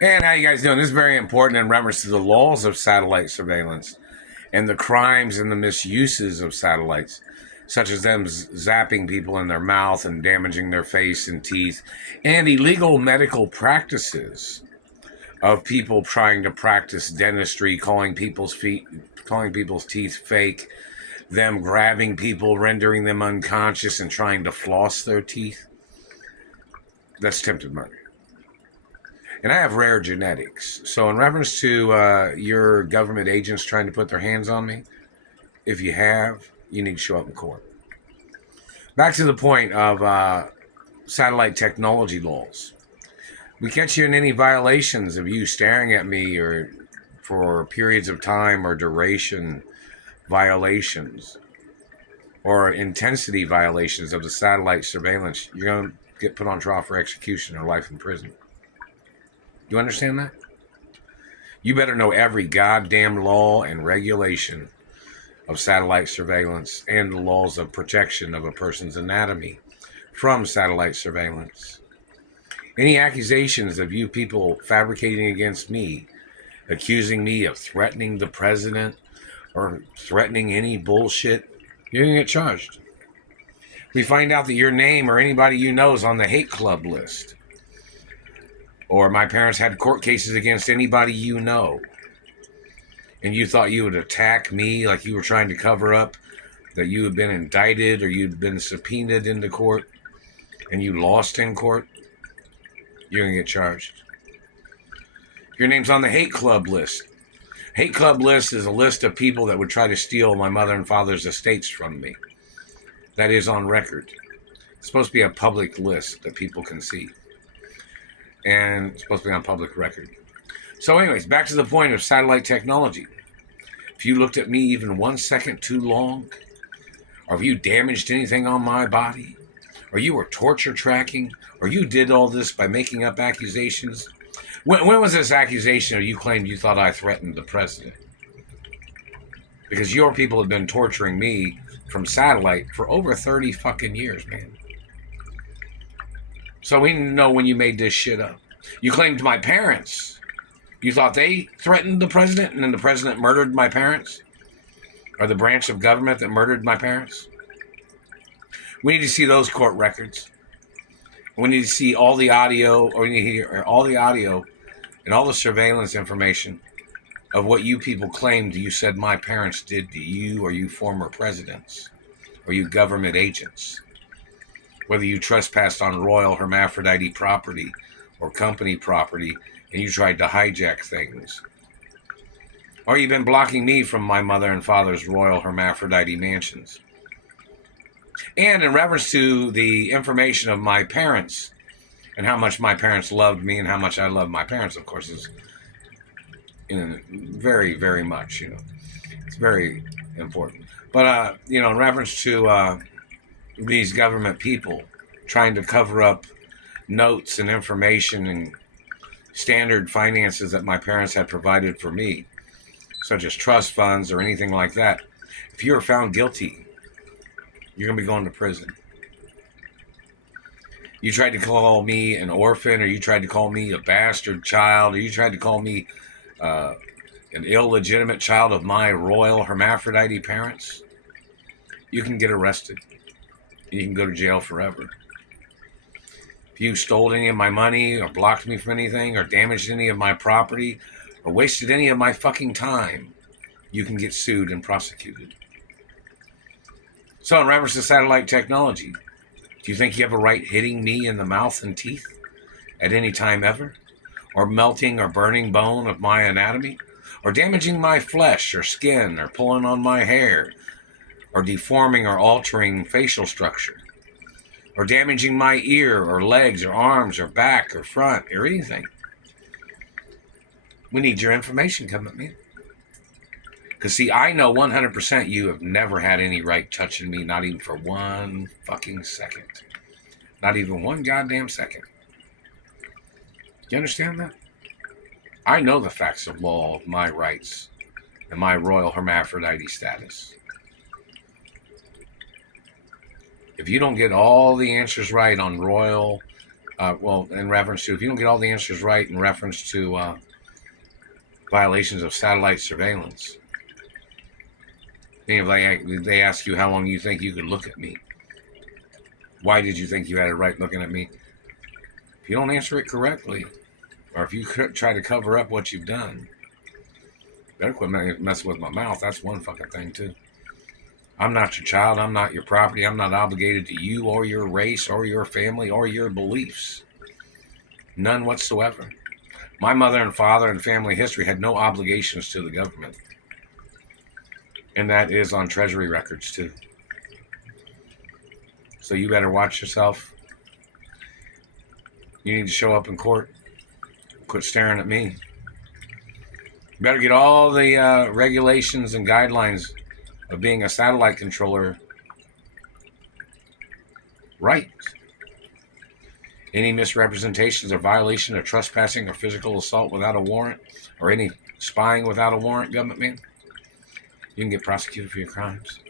And how you guys doing? This is very important in reference to the laws of satellite surveillance and the crimes and the misuses of satellites, such as them zapping people in their mouth and damaging their face and teeth, and illegal medical practices of people trying to practice dentistry, calling people's teeth fake, them grabbing people, rendering them unconscious, and trying to floss their teeth. That's attempted murder. And I have rare genetics. So, in reference to your government agents trying to put their hands on me, if you have, you need to show up in court. Back to the point of satellite technology laws. We catch you in any violations of you staring at me or for periods of time or duration violations or intensity violations of the satellite surveillance, you're going to get put on trial for execution or life in prison. You understand that? You better know every goddamn law and regulation of satellite surveillance and the laws of protection of a person's anatomy from satellite surveillance. Any accusations of you people fabricating against me, accusing me of threatening the president or threatening any bullshit, you're going to get charged. We find out that your name or anybody you know is on the hate club list, or my parents had court cases against anybody you know, and you thought you would attack me like you were trying to cover up that you had been indicted or you'd been subpoenaed into court and you lost in court, you're going to get charged. Your name's on the hate club list. Hate club list is a list of people that would try to steal my mother and father's estates from me. That is on record. It's supposed to be a public list that people can see. And it's supposed to be on public record. So anyways, back to the point of satellite technology. If you looked at me even 1 second too long, or if you damaged anything on my body, or you were torture tracking, or you did all this by making up accusations. When was this accusation or you claimed you thought I threatened the president? Because your people have been torturing me from satellite for over 30 fucking years, man. So we know when you made this shit up. You claimed my parents. You thought they threatened the president and then the president murdered my parents? Or the branch of government that murdered my parents? We need to see those court records. We need to see all the audio, or we need to hear all the audio and all the surveillance information of what you people claimed you said my parents did to you, or you former presidents, or you government agents. Whether you trespassed on royal hermaphrodite property or company property and you tried to hijack things. Or you've been blocking me from my mother and father's royal hermaphrodite mansions. And in reference to the information of my parents and how much my parents loved me and how much I love my parents, of course, is very, very much, it's very important. But, in reference to these government people trying to cover up notes and information and standard finances that my parents had provided for me, such as trust funds or anything like that, if you are found guilty, you're going to be going to prison. You tried to call me an orphan, or you tried to call me a bastard child, or you tried to call me an illegitimate child of my royal hermaphrodite parents, you can get arrested. You can go to jail forever. If you stole any of my money or blocked me from anything or damaged any of my property or wasted any of my fucking time, you can get sued and prosecuted. So in reference to satellite technology, do you think you have a right hitting me in the mouth and teeth at any time ever? Or melting or burning bone of my anatomy? Or damaging my flesh or skin or pulling on my hair? Or deforming or altering facial structure? Or damaging my ear or legs or arms or back or front or anything? We need your information coming, man. Because, see, I know 100% you have never had any right touching me, not even for 1 fucking second. Not even 1 goddamn second. You understand that? I know the facts of law of my rights and my royal hermaphrodite status. If you don't get all the answers right on royal Well, in reference to, if you don't get all the answers right in reference to violations of satellite surveillance, if they ask you how long you think you could look at me, why did you think you had it right looking at me? If you don't answer it correctly, or if you try to cover up what you've done, you better quit messing with my mouth. That's one fucking thing, too. I'm not your child. I'm not your property. I'm not obligated to you or your race or your family or your beliefs. None whatsoever. My mother and father and family history had no obligations to the government. And that is on Treasury records, too. So you better watch yourself. You need to show up in court. Quit staring at me. You better get all the regulations and guidelines of being a satellite controller right. Any misrepresentations or violation of trespassing or physical assault without a warrant, or any spying without a warrant, government man, you can get prosecuted for your crimes.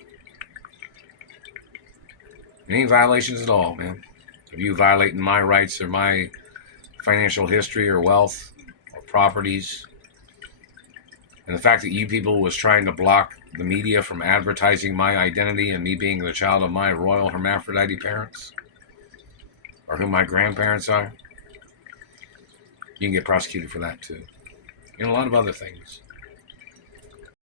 Any violations at all, man. If you violating my rights or my financial history or wealth or properties, and the fact that you people was trying to block the media from advertising my identity and me being the child of my royal hermaphrodite parents, or who my grandparents are, you can get prosecuted for that too. And a lot of other things.